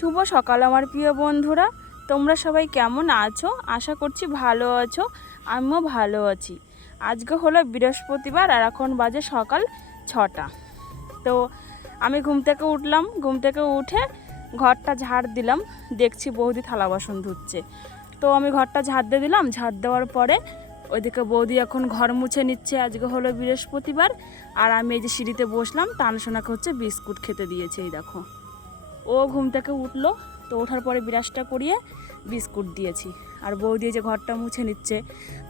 শুভ সকাল আমার প্রিয় বন্ধুরা। তোমরা সবাই কেমন আছো? আশা করছি ভালো আছো, আমিও ভালো আছি। আজকে হলো বৃহস্পতিবার আর এখন বাজে সকাল ছটা। তো আমি ঘুম থেকে উঠলাম, ঘুম থেকে উঠে ঘরটা ঝাড় দিলাম, দেখছি বৌদি থালা বাসন ধুচ্ছে। তো আমি ঘরটা ঝাড় দিয়ে দিলাম, ঝাড় দেওয়ার পরে ওইদিকে বৌদি এখন ঘর মুছে নিচ্ছে, আজকে হলো বৃহস্পতিবার। আর আমি এই যে সিঁড়িতে বসলাম টানসোনাকে হচ্ছে বিস্কুট খেতে দিয়েছে, এই দেখো। ও ঘুম থেকে উঠল, তো ওঠার পরে বিরাজটা করিয়ে বিস্কুট দিয়েছি। আর বউ দিয়ে যে ঘরটা মুছে নিচ্ছে,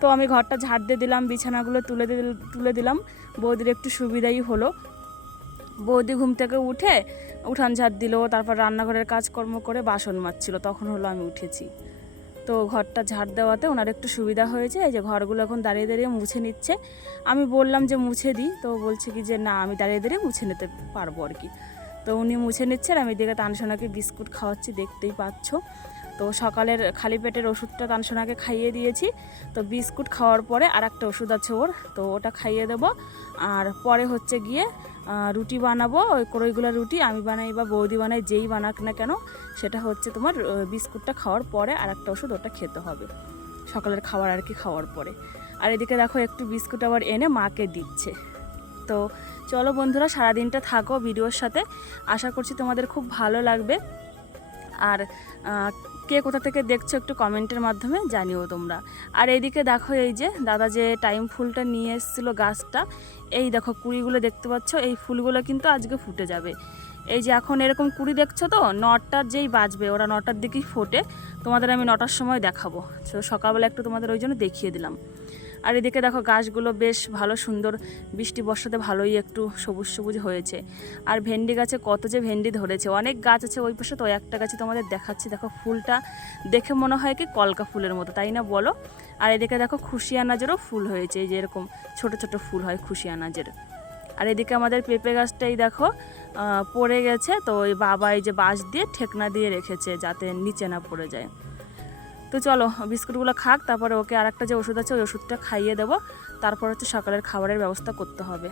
তো আমি ঘরটা ঝাড় দিয়ে দিলাম, বিছানাগুলো তুলে তুলে দিলাম। বৌদির একটু সুবিধাই হলো। বৌদি ঘুম থেকে উঠে উঠান ঝাড় দিল, তারপর রান্নাঘরের কাজকর্ম করে বাসন মাজছিল, তখন হলো আমি উঠেছি। তো ঘরটা ঝাড় দেওয়াতে ওনার একটু সুবিধা হয়েছে, এই যে ঘরগুলো এখন দাঁড়িয়ে দাঁড়িয়ে মুছে নিচ্ছে। আমি বললাম যে মুছে দিই, তো বলছে কি যে না, আমি দাঁড়িয়ে দাঁড়িয়ে মুছে নিতে পারব আর কি। তো উনি মুছে নিচ্ছেন। আমি এদিকে তানসোনাকে বিস্কুট খাওয়াচ্ছি, দেখতেই পাচ্ছ। তো সকালের খালি পেটের ওষুধটা তানসোনাকে খাইয়ে দিয়েছি। তো বিস্কুট খাওয়ার পরে আর একটা ওষুধ আছে ওর, তো ওটা খাইয়ে দেবো। আর পরে হচ্ছে গিয়ে রুটি বানাবো। ওই ওইগুলো রুটি আমি বানাই বা বৌদি বানাই যেই বানাক না কেন, সেটা হচ্ছে তোমার বিস্কুটটা খাওয়ার পরে আর একটা ওষুধ ওটা খেতে হবে। সকালের খাবার আর কি খাওয়ার পরে। আর এদিকে দেখো একটু বিস্কুট আবার এনে মাকে দিচ্ছে। তো চলো বন্ধুরা, সারাদিনটা থাকো ভিডিওর সাথে। আশা করছি তোমাদের খুব ভালো লাগবে। আর কে কোথা থেকে দেখছ একটু কমেন্টের মাধ্যমে জানিও তোমরা। আর এইদিকে দেখো এই যে, দাদা যে টাইম ফুলটা নিয়ে এসেছিল গাছটা, এই দেখো কুড়িগুলো দেখতে পাচ্ছ, এই ফুলগুলো কিন্তু আজকে ফুটে যাবে। এই যে এখন এরকম কুড়ি দেখছ তো, নটার যেই বাজবে, ওরা নটার দিকেই ফোটে। তোমাদের আমি নটার সময় দেখাবো। তো সকালবেলা একটু তোমাদের ওই জন্য দেখিয়ে দিলাম। আর এদিকে দেখো গাছগুলো বেশ ভালো সুন্দর, বৃষ্টি বর্ষাতে ভালোই একটু সবুজ সবুজ হয়েছে। আর ভেন্ডি গাছে কত যে ভেন্ডি ধরেছে, অনেক গাছ আছে ওই পাশে, তো একটা গাছে তোমাদের দেখাচ্ছি। দেখো ফুলটা দেখে মনে হয় কি কলকা ফুলের মতো, তাই না বলো? আর এদিকে দেখো খুশি আনাজেরও ফুল হয়েছে, এই যে এরকম ছোট ছোট ফুল হয় খুশি আনাজের আর এদিকে আমাদের পেঁপে গাছটাই দেখো পড়ে গেছে, তো ওই বাবা এই যে বাঁশ দিয়ে ঠেকনা দিয়ে রেখেছে যাতে নিচে না পড়ে যায়। তো চলো, বিস্কুটগুলো খাক, তারপরে ওকে আর একটা যে ওষুধ আছে, ওই ওষুধটা খাইয়ে দেবো। তারপর হচ্ছে সকালের খাবারের ব্যবস্থা করতে হবে।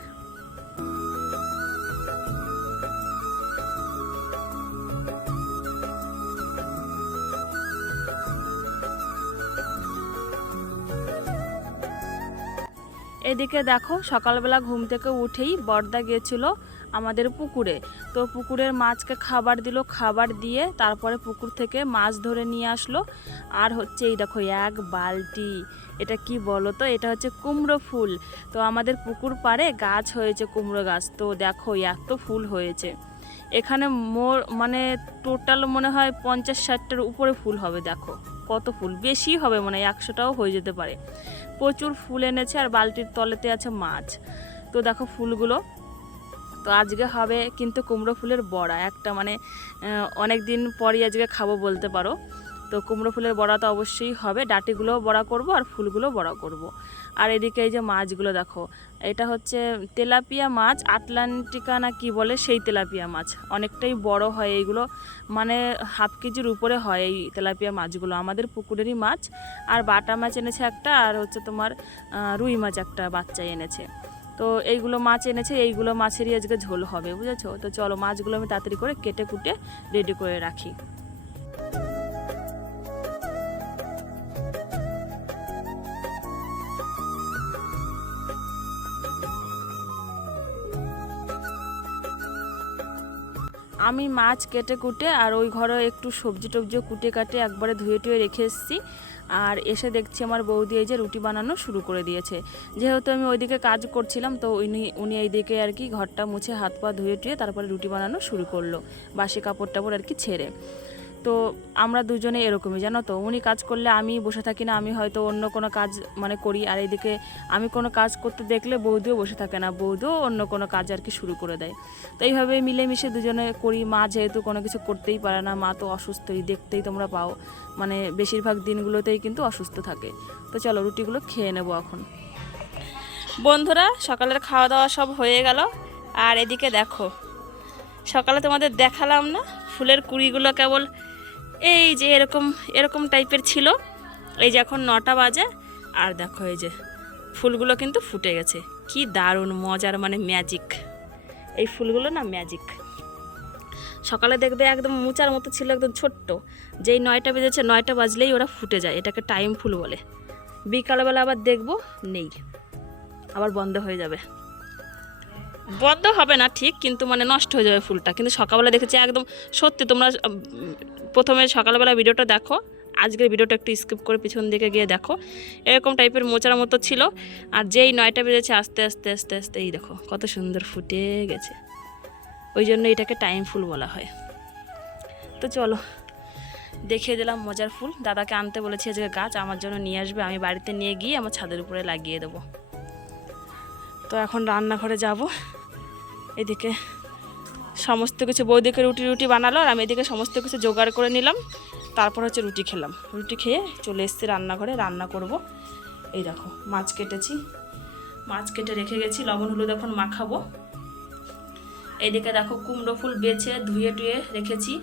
এদিকে দেখো, সকালবেলা ঘুম থেকে উঠেই বর্দা গিয়েছিল আমাদের পুকুরে। তো পুকুরের মাছকে খাবার দিল, খাবার দিয়ে তারপরে পুকুর থেকে মাছ ধরে নিয়ে আসলো। আর হচ্ছে এই দেখো, এক বালতি। এটা কি বলো তো? এটা হচ্ছে কুমড়ো ফুল। তো আমাদের পুকুর পাড়ে গাছ হয়েছে কুমড়ো গাছ। তো দেখো, এত ফুল হয়েছে। এখানে মোর মানে টোটাল মনে হয় পঞ্চাশ ষাটটার উপরে ফুল হবে, দেখো। কত ফুল? বেশি হবে মনে একশোটাও হয়ে যেতে পারে। প্রচুর ফুল এনেছে আর বালতির তলেতে আছে মাছ। তো দেখো ফুলগুলো। তো আজকে হবে কিন্তু কুমড়ো ফুলের বড়া। একটা মানে অনেক দিন পরই আজকে খাব বলতে পারো। তো কুমড়ো ফুলের বড়া তো অবশ্যই হবে। ডাটিগুলোও বড়া করব আর ফুলগুলো বড়া করব। আর এদিকে এই যে মাছগুলো দেখো, এটা হচ্ছে তেলাপিয়া মাছ, আটলান্টিকা না কি বলে সেই তেলাপিয়া মাছ। অনেকটাই বড় হয় এইগুলো মানে হাফ কেজির উপরে হয় এই তেলাপিয়া মাছগুলো। আমাদের পুকুরেরই মাছ। আর বাটা মাছ এনেছে একটা, আর হচ্ছে তোমার রুই মাছ একটা বাচ্চা এনেছে। তো এইগুলো মাছ এনেছে, এইগুলো মাছেরই আজকে ঝোল হবে, বুঝেছ? তো চলো মাছগুলো আমি তাড়াতাড়ি করে কেটে কুটে রেডি করে রাখি। আমি মাছ কেটে কুটে আর ওই ঘরে একটু সবজি টবজি কুটে কাটে একবারে ধুয়ে টুয়ে রেখে এসেছি। আর এসে দেখছি আমার বৌদি এই যে রুটি বানানো শুরু করে দিয়েছে। যেহেতু আমি ওইদিকে কাজ করছিলাম, তো উনি উনি এইদিকে আর কি ঘরটা মুছে হাত পা ধুয়ে টুয়ে তারপরে রুটি বানানো শুরু করল, বাসি কাপড় টাপড় আর কি ছেড়ে। তো আমরা দুজনে এরকমই, জানো তো? উনি কাজ করলে আমি বসে থাকি না, আমি হয়তো অন্য কোনো কাজ মানে করি। আর এইদিকে আমি কোনো কাজ করতে দেখলে বৌদিও বসে থাকে না, বৌদিও অন্য কোনো কাজ আর কি শুরু করে দেয়। তো এইভাবে মিলেমিশে দুজনে করি। মা যেহেতু কোনো কিছু করতেই পারে না, মা তো অসুস্থই, দেখতেই তোমরা পাও। মানে বেশিরভাগ দিনগুলোতেই কিন্তু অসুস্থ থাকে। তো চলো রুটিগুলো খেয়ে নেব এখন। বন্ধুরা, সকালের খাওয়া দাওয়া সব হয়ে গেল। আর এদিকে দেখো, সকালে তোমাদের দেখালাম না, ফুলের কুড়িগুলো কেবল এই যে এরকম এরকম টাইপের ছিল। এই যে এখন নটা বাজে, আর দেখো এই যে ফুলগুলো কিন্তু ফুটে গেছে। কি দারুণ মজার মানে ম্যাজিক এই ফুলগুলো না ম্যাজিক সকালে দেখবে একদম মোচার মতো ছিল, একদম ছোট্ট। যেই নয়টা বেজেছে, নয়টা বাজলেই ওরা ফুটে যায়। এটাকে টাইম ফুল বলে। বিকালবেলা আবার দেখব, নেই। আবার বন্ধ হয়ে যাবে। বন্ধ হবে না ঠিক, কিন্তু মানে নষ্ট হয়ে যাবে ফুলটা। কিন্তু সকালবেলা দেখেছি একদম সত্যি তোমরা প্রথমে সকালবেলা ভিডিওটা দেখো। আজকের ভিডিওটা একটু স্কিপ করে পিছন দিকে গিয়ে দেখো। এরকম টাইপের মোচার মতো ছিল। আর যেই নয়টা বেজেছে, আস্তে আস্তে আস্তে আস্তে, এই দেখো, কত সুন্দর ফুটে গেছে। ওই জন্য এটাকে টাইম ফুল বলা হয়। তো চলো, দেখিয়ে দিলাম মজার ফুল। দাদাকে আনতে বলেছি আজকে গাছ, আমার জন্য নিয়ে আসবে। আমি বাড়িতে নিয়ে গিয়ে আমার ছাদের উপরে লাগিয়ে দেবো। তো এখন রান্নাঘরে যাব। এদিকে সমস্ত কিছু বৌদিকে রুটি রুটি বানালো আর আমি এদিকে সমস্ত কিছু জোগাড় করে নিলাম। তারপর হচ্ছে রুটি খেলাম। রুটি খেয়ে চলে এসেছি রান্নাঘরে, রান্না করব। এই দেখো, মাছ কেটেছি। মাছ কেটে রেখে গেছি, লবণ, হলুদ এখন মাখাবো। এইদিকে দেখো কুমড়ো ফুল বেছে, ধুয়ে টুয়ে রেখেছি।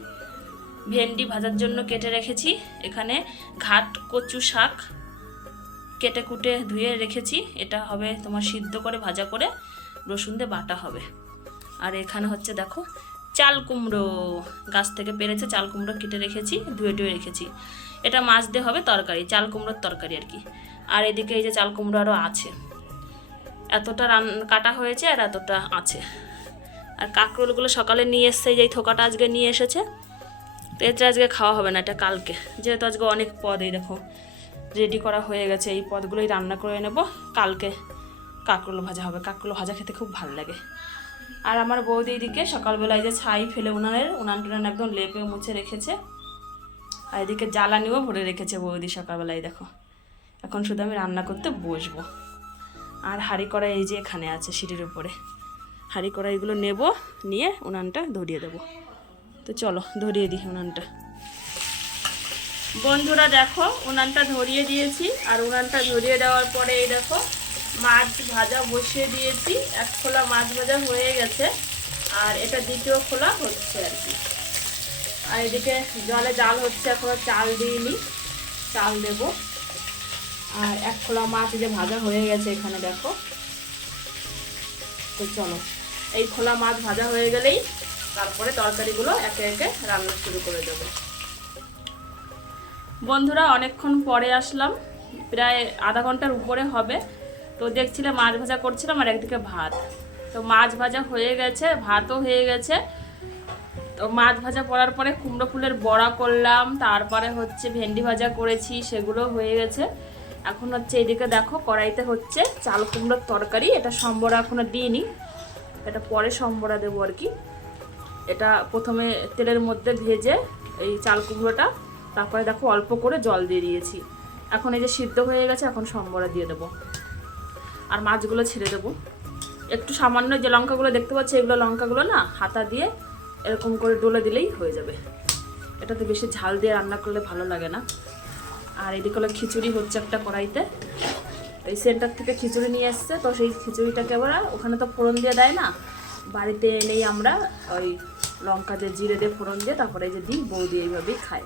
ভেন্ডি ভাজার জন্য কেটে রেখেছি। এখানে ঘাট কচু শাক কেটে কুটে ধুয়ে রেখেছি। এটা হবে তোমার সিদ্ধ করে, ভাজা করে। রসুন দিয়ে বাটা হবে। আর এখানে হচ্ছে দেখো চাল কুমড়ো গাছ থেকে পেরেছে, চাল কুমড়ো কেটে রেখেছি, ধুয়ে টুয়ে রেখেছি। এটা মাছ দিয়ে হবে তরকারি, চাল কুমড়োর তরকারি আর কি। আর এদিকে এই যে চাল কুমড়ো আরও আছে। এতটা রান, কাটা হয়েছে আর এতটা আছে। আর কাঁকরোলগুলো সকালে নিয়ে এসছে, এই যে এই থোকাটা আজকে নিয়ে এসেছে। তো এটা আজকে খাওয়া হবে না, এটা কালকে। যেহেতু আজকে অনেক পদ, এই দেখো রেডি করা হয়ে গেছে। এই পদগুলোই রান্না করে নেব। কালকে কাঁকরোল ভাজা হবে। কাঁকরোল ভাজা খেতে খুব ভালো লাগে। আর আমার বৌদি এদিকে সকালবেলায় যে ছাই ফেলে উনানের, উনান টুনান একদম লেপে মুছে রেখেছে। আর এদিকে জ্বালানিও ভরে রেখেছে বৌদি সকালবেলায়, দেখো। এখন শুধু আমি রান্না করতে বসবো। আর হাঁড়ি কড়াই এই যে এখানে আছে সিঁড়ির উপরে। হাঁড়ি কড়াইগুলো নেব, নিয়ে উনানটা ধরিয়ে দেবো। তো চলো, ধরিয়ে দিই উনানটা। বন্ধুরা দেখো, উনানটা ধরিয়ে দিয়েছি। আর উনানটা ধরিয়ে দেওয়ার পরে এই দেখো মাছ ভাজা বসিয়ে দিয়েছি। এক খোলা মাছ ভাজা হয়ে গেছে। আর এটা দ্বিতীয় খোলা হচ্ছে আর কি। আর এদিকে জলে জাল হচ্ছে, এখনও চাল দিইনি। চাল দেব। আর এক খোলা মাছ যে ভাজা হয়ে গেছে এখানে দেখো। তো চলো, এই খোলা মাছ ভাজা হয়ে গেলেই তারপরে তরকারিগুলো একে একে রান্না শুরু করে দেবো। বন্ধুরা, অনেকক্ষণ পরে আসলাম। প্রায় আধা ঘণ্টার উপরে হবে। তো দেখছিলাম মাছ ভাজা করছিলাম আর একদিকে ভাত। তো মাছ ভাজা হয়ে গেছে, ভাতও হয়ে গেছে। তো মাছ ভাজা করার পরে কুমড়ো ফুলের বড়া করলাম, তারপরে হচ্ছে ভেন্ডি ভাজা করেছি, সেগুলো হয়ে গেছে। এখন হচ্ছে এদিকে দেখো, কড়াইতে হচ্ছে চাল কুমড়োর তরকারি, এটা সম্বরা এখনও দিইনি। এটা পরে সম্বরা দেবো আর কি। এটা প্রথমে তেলের মধ্যে ভেজে এই চাল কুমড়োটা, তারপরে দেখো অল্প করে জল দিয়ে দিয়েছি। এখন এই যে সিদ্ধ হয়ে গেছে, এখন সম্বরা দিয়ে দেবো। আর মাছগুলো ছেড়ে দেবো। একটু সামান্য যে লঙ্কাগুলো দেখতে পাচ্ছি, এগুলো লঙ্কাগুলো না হাতা দিয়ে এরকম করে ডলে দিলেই হয়ে যাবে। এটাতে বেশি ঝাল দিয়ে রান্না করলে ভালো লাগে না। আর এদিকে হলো খিচুড়ি হচ্ছে একটা কড়াইতে। এই সেন্টার থেকে খিচুড়ি নিয়ে এসছে, তো সেই খিচুড়িটাকে আবার ওখানে তো ফোড়ন দিয়ে দেয় না। বাড়িতে এনেই আমরা ওই লঙ্কা দিয়ে, জিরে দিয়ে ফোড়ন দিয়ে, তারপরে যে দিই দিয়ে এইভাবেই খায়।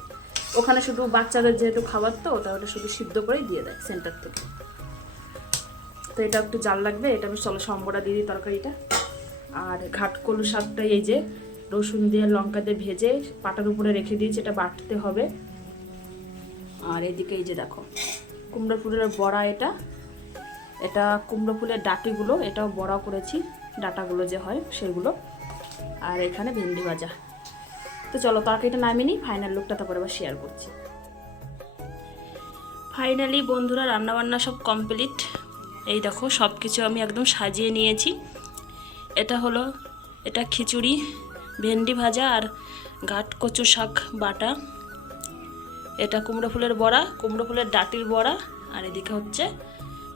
ওখানে শুধু বাচ্চাদের যেহেতু খাবার তো, ওটা ওটা শুধু সিদ্ধ করেই দিয়ে দেয় সেন্টার থেকে। তো এটা একটু জাল লাগবে, এটা আমি চলো সম্বরা দিয়ে দিই তরকারিটা। আর ঘাট কলু শাকটা এই যে রসুন দিয়ে লঙ্কা দিয়ে ভেজে পাটার উপরে রেখে দিয়েছি, এটা বাটতে হবে। আর এদিকে এই যে দেখো, কুমড়ো ফুলের বড়া এটা। এটা কুমড়ো ফুলের ডাটিগুলো, এটাও বড়া করেছি, ডাটাগুলো যে হয় সেগুলো। আর এখানে ভেন্ডি ভাজা। তো চলো তরকারিটা নামিয়ে নিই ফাইনাল লুকটা তারপরে আবার শেয়ার করছি। ফাইনালি বন্ধুরা, রান্নাবান্না সব কমপ্লিট এই দেখো সব কিছু আমি একদম সাজিয়ে নিয়েছি। এটা হলো, এটা খিচুড়ি, ভেন্ডি ভাজা আর ঘাট কচু শাক বাটা। এটা কুমড়ো ফুলের বড়া, কুমড়ো ফুলের ডাটির বড়া, আর এদিকে হচ্ছে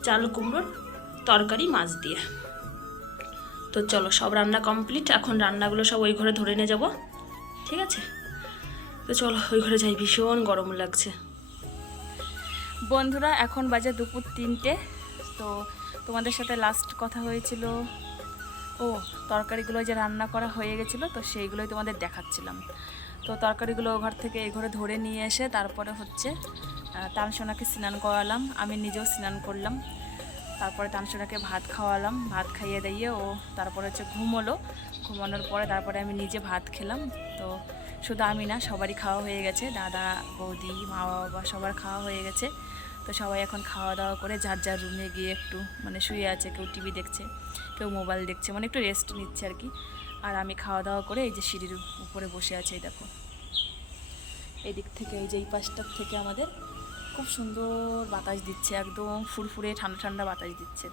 চাল কুমড়োর তরকারি মাছ দিয়ে। তো চলো, সব রান্না কমপ্লিট। এখন রান্নাগুলো সব ওই ঘরে ধরে নিয়ে যাব। ঠিক আছে? তো চলো, ওই ঘরে যাই, ভীষণ গরম লাগছে। বন্ধুরা, এখন বাজে দুপুর তিনটে। তো তোমাদের সাথে লাস্ট কথা হয়েছিল, ও তরকারিগুলো যে রান্না করা হয়ে গেছিল, তো সেইগুলোই তোমাদের দেখাচ্ছিলাম। তো তরকারিগুলো ঘর থেকে এই ঘরে ধরে নিয়ে এসে তারপরে হচ্ছে তাল সোনাকে স্নান করালাম, আমি নিজেও স্নান করলাম। তারপরে তানসুরাকে ভাত খাওয়ালাম, ভাত খাইয়ে দিয়ে ও তারপরে হচ্ছে ঘুমোলো। ঘুমানোর পরে তারপরে আমি নিজে ভাত খেলাম। তো শুধু আমি না, সবারই খাওয়া হয়ে গেছে। দাদা, বৌদি মা বাবা সবার খাওয়া হয়ে গেছে। তো সবাই এখন খাওয়া দাওয়া করে যার যার রুমে গিয়ে একটু মানে শুয়ে আছে, কেউ টিভি দেখছে, কেউ মোবাইল দেখছে মানে একটু রেস্ট নিচ্ছে আর কি। আর আমি খাওয়া দাওয়া করে এই যে সিঁড়ির উপরে বসে আছে, এই দেখো। এই দিক থেকে, এই যে এই পাশটার থেকে আমাদের খুব সুন্দর বাতাস দিচ্ছে, একদম ফুরফুরে ঠান্ডা ঠান্ডা বাতাস দিচ্ছে।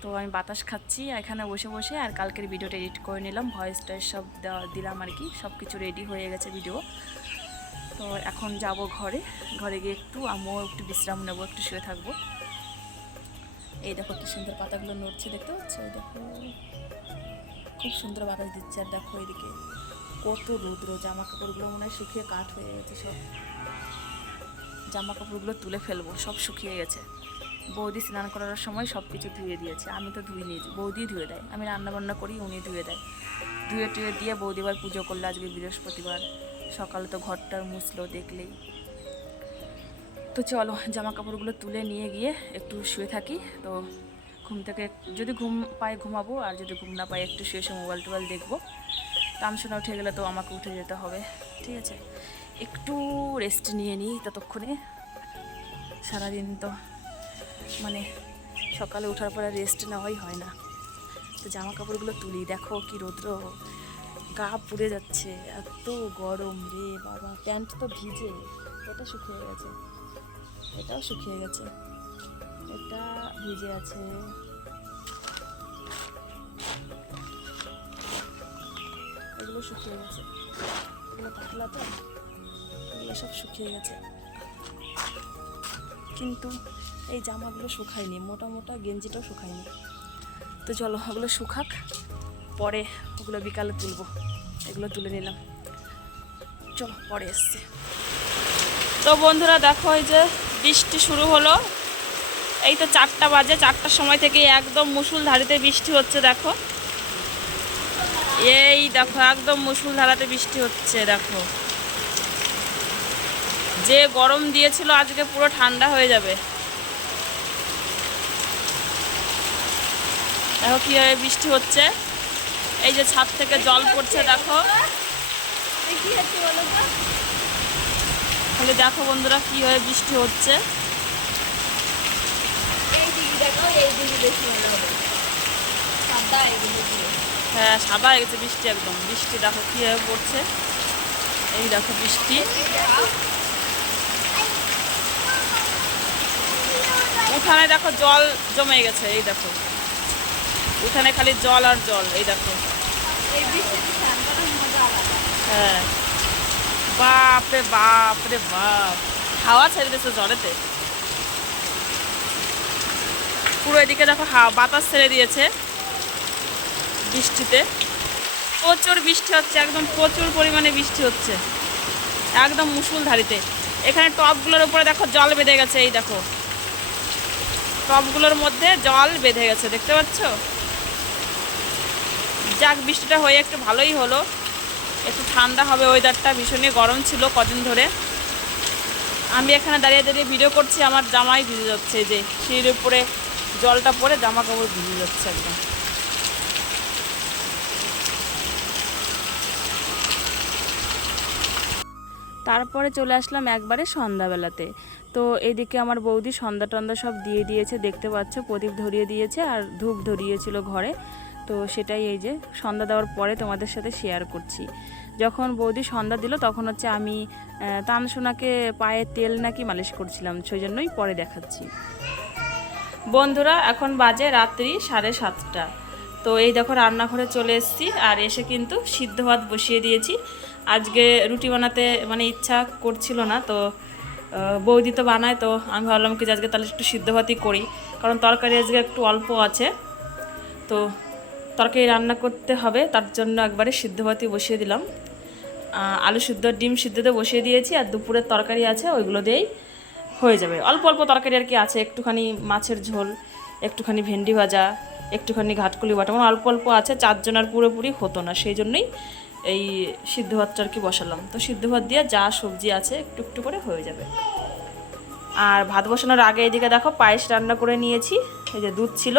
তো আমি বাতাস খাচ্ছি এখানে বসে বসে, আর কালকের ভিডিওটা এডিট করে নিলাম ভয়েস টয়েস সব দিলাম আর কি সব কিছু রেডি হয়ে গেছে ভিডিও তো এখন যাব ঘরে। ঘরে গিয়ে একটু আমিও একটু বিশ্রাম নেব, একটু শুয়ে থাকব। এই দেখো কি সুন্দর পাতাগুলো নড়ছে, দেখতে পাচ্ছ? এই দেখো। খুব সুন্দর বাতাস দিচ্ছে, আর দেখো এদিকে কত রৌদ্র জামা কাপড়গুলো মনে হয় শুকিয়ে কাঠ হয়ে গেছে সব। জামা কাপড়গুলো তুলে ফেলব, সব শুকিয়ে গেছে। বৌদি স্নান করার সময় সব কিছু ধুয়ে দিয়েছে, আমি তো ধুয়ে নিয়েছি বৌদি ধুয়ে দেয়। আমি রান্নাবান্না করি, উনি ধুয়ে দেয়। ধুয়ে টুয়ে দিয়ে বৌদি এবার পুজো করল আজকে বৃহস্পতিবার। সকালে তো ঘরটা মুছলো দেখলেই। তো চলো জামা কাপড়গুলো তুলে নিয়ে গিয়ে একটু শুয়ে থাকি। তো ঘুম থেকে যদি ঘুম পাই ঘুমাবো, আর যদি ঘুম না পাই একটু শুয়ে শুয়ে মোবাইল টোবাইল দেখব। তামসোনা উঠে গেলে তো আমাকে উঠে যেতে হবে, ঠিক আছে? একটু রেস্ট নিয়ে নিই ততক্ষণে। সারাদিন তো মানে সকালে ওঠার পরে রেস্ট নেওয়াই হয় না। তো জামা কাপড়গুলো তুলি, দেখো কি রৌদ্র। গা পুড়ে যাচ্ছে, এত গরম রে বাবা। প্যান্ট তো ভিজে, এটা শুকিয়ে গেছে, এটাও শুকিয়ে গেছে, এটা ভিজে আছে। এগুলো শুকিয়ে গেছে, এগুলো পাতলা তো, এগুলো সব শুকিয়ে গেছে। কিন্তু এই জামাগুলো শুকায়নি, মোটা মোটা গেঞ্জিটাও শুকায়নি। তো চলো, ওগুলো শুকাক, পরে ওগুলো বিকালে তুলবো। এগুলো তুলে নিলাম। চলো, পরে এসছে। তো বন্ধুরা, দেখো এই যে বৃষ্টি শুরু হলো। এই তো চারটা বাজে, চারটার সময় থেকে একদম মুসুলধারিতে বৃষ্টি হচ্ছে, দেখো। এই দেখো, একদম মুসুল ধারাতে বৃষ্টি হচ্ছে, দেখো। যে গরম দিয়েছিল, আজকে পুরো ঠান্ডা হয়ে যাবে। দেখো কীভাবে বৃষ্টি হচ্ছে। এই যে ছাদ থেকে জল পড়ছে, দেখো। তাহলে দেখো বন্ধুরা কীভাবে বৃষ্টি হচ্ছে। হ্যাঁ সাদা হয়ে গেছে বৃষ্টি একদম। বৃষ্টি দেখো কীভাবে পড়ছে। এই দেখো বৃষ্টি। উঠানে দেখো জল জমে গেছে, এই দেখো। উঠানে খালি জল আর জল এই দেখো। হ্যাঁ বাপ রে বাপ রে বাপ। হাওয়া ছেড়ে দিয়েছে জলেতে পুরো এদিকে দেখো হাওয়া বাতাস ছেড়ে দিয়েছে বৃষ্টিতে। প্রচুর বৃষ্টি হচ্ছে একদম প্রচুর পরিমাণে বৃষ্টি হচ্ছে। একদম মুসুলধারিতে এখানে টবগুলোর উপরে দেখো জল বেঁধে গেছে এই দেখো। টবগুলোর মধ্যে জল বেঁধে গেছে দেখতে পাচ্ছ? যাক, বৃষ্টিটা হয়ে একটু ভালোই হলো। একটু ঠান্ডা হবে ওয়েদারটা ভীষণই গরম ছিল কদিন ধরে। আমি এখানে দাঁড়িয়ে দাঁড়িয়ে ভিডিও করছি, আমার জামাই ভিজে যাচ্ছে যে, সিঁড়ির উপরে জলটা পড়ে জামা কাপড় ভিজে যাচ্ছে একদম। তারপরে চলে আসলাম একবারে সন্ধ্যাবেলাতে। তো এদিকে আমার বৌদি সন্ধ্যা টন্ধা সব দিয়ে দিয়েছে, দেখতে পাচ্ছ প্রদীপ ধরিয়ে দিয়েছে আর ধূপ ধরিয়েছিল ঘরে। তো সেটাই এই যে সন্ধ্যা দেওয়ার পরে তোমাদের সাথে শেয়ার করছি। যখন বৌদি সন্ধ্যা দিল, তখন হচ্ছে আমি তানসোনাকে পায়ে তেল নাকি মালিশ করছিলাম সেই জন্যই পরে দেখাচ্ছি। বন্ধুরা, এখন বাজে রাত্রি সাড়ে সাতটা। তো এই দেখো রান্নাঘরে চলে এসেছি, আর এসে কিন্তু সিদ্ধ ভাত বসিয়ে দিয়েছি। আজকে রুটি বানাতে মানে ইচ্ছা করছিল না, তো বৌদি তো বানায়, তো আমি ভাবলাম কি আজকে তাহলে একটু সিদ্ধ ভাতই করি, কারণ তরকারি আজকে একটু অল্প আছে। তো তরকারি রান্না করতে হবে, তার জন্য একবারে সিদ্ধ ভাতই বসিয়ে দিলাম। আলু সিদ্ধ, ডিম সিদ্ধতে বসিয়ে দিয়েছি, আর দুপুরের তরকারি আছে, ওইগুলো দিয়েই হয়ে যাবে। অল্প অল্প তরকারি আর কি আছে, একটুখানি মাছের ঝোল, একটুখানি ভেন্ডি ভাজা, একটুখানি ঘাটকলি বাটা মানে অল্প অল্প আছে, চারজন আর পুরোপুরি হতো না, সেই জন্যই এই সিদ্ধ ভাতটা আর কি বসালাম। তো সিদ্ধ ভাত দিয়ে যা সবজি আছে, একটু একটু করে হয়ে যাবে। আর ভাত বসানোর আগে এদিকে দেখো, পায়েস রান্না করে নিয়েছি, এই যে দুধ ছিল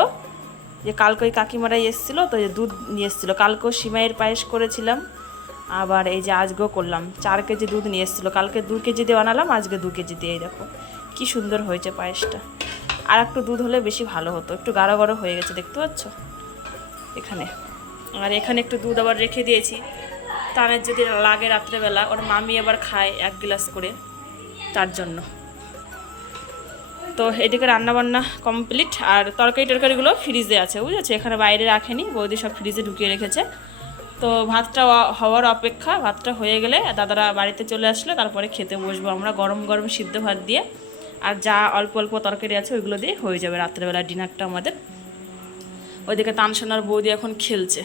যে কালকে ওই কাকিমারাই এসেছিল, তো যে দুধ নিয়ে এসেছিল। কালকেও সিমাইয়ের পায়েস করেছিলাম, আবার এই যে আজকেও করলাম। চার কেজি দুধ নিয়ে এসেছিল। কালকে দু কেজি দিয়ে বানালাম, আজকে দু কেজি দিয়ে দেখো, কি সুন্দর হয়েছে পায়েসটা। আর একটু দুধ হলে বেশি ভালো হতো। একটু গাঢ় গাঢ় হয়ে গেছে, দেখতে পাচ্ছ? এখানে। আর এখানে একটু দুধ আবার রেখে দিয়েছি। তানের যদি লাগে রাত্রেবেলা, ওর মামি আবার খায় এক গ্লাস করে, তার জন্য। তো এদিকে রান্নাবান্না কমপ্লিট আর তরকারি টরকারিগুলো ফ্রিজে আছে, বুঝেছ? এখানে বাইরে রাখেনি, বৌদি সব ফ্রিজে ঢুকিয়ে রেখেছে। তো ভাতটা হওয়ার অপেক্ষা, ভাতটা হয়ে গেলে দাদারা বাড়িতে চলে আসলে তারপরে খেতে বসবো আমরা গরম গরম সিদ্ধ ভাত দিয়ে। আর যা অল্প অল্প তরকারি আছে ওইগুলো দিয়ে হয়ে যাবে রাত্রেবেলা ডিনারটা আমাদের। ওইদিকে তানসোনার বৌদি এখন খেলছে।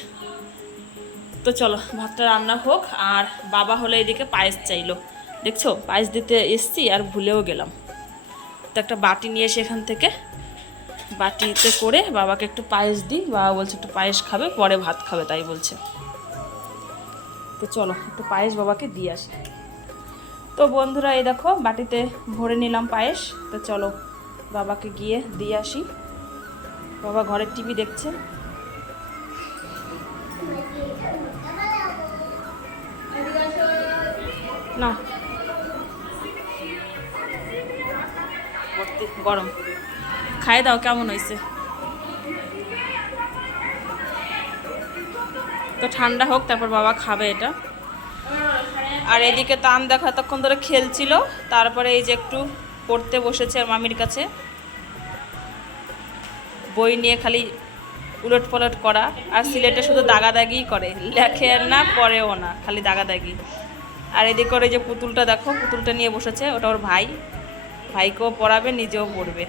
তো চলো, ভাতটা রান্না হোক। আর বাবা হলে এদিকে পায়েস চাইলো। দেখছ? পায়েস দিতে এসছি আর ভুলেও গেলাম। তো একটা বাটি নিয়ে এসে এখান থেকে বাটিতে করে বাবাকে একটু পায়েস দিই। বাবা বলছে, একটু পায়েস খাবে, পরে ভাত খাবে, তাই বলছে। তো চলো, একটু পায়েস বাবাকে দিয়ে আসি। তো বন্ধুরা, এই দেখো, বাটিতে ভরে নিলাম পায়েস। তো চলো, বাবাকে গিয়ে দিয়ে আসি। বাবা ঘরের টিভি দেখছে। না গরম। খাই দাও, কেমন হয়েছে তো ঠান্ডা হোক, তারপর বাবা খাবে এটা। আর এদিকে তান দেখা তখন ধরে খেলছিল। তারপরে এই যে একটু পড়তে বসেছে মামির কাছে। বই নিয়ে খালি উলট পালট করা। আর সিলেটে শুধু দাগাদাগিই করে। লেখে না, পড়েও না, খালি দাগাদাগি। আর এদিকে ওর এই যে পুতুলটা দেখো, পুতুলটা নিয়ে বসেছে, ওটা ওর ভাই। ভাইকেও পড়াবে নিজেও পড়বে।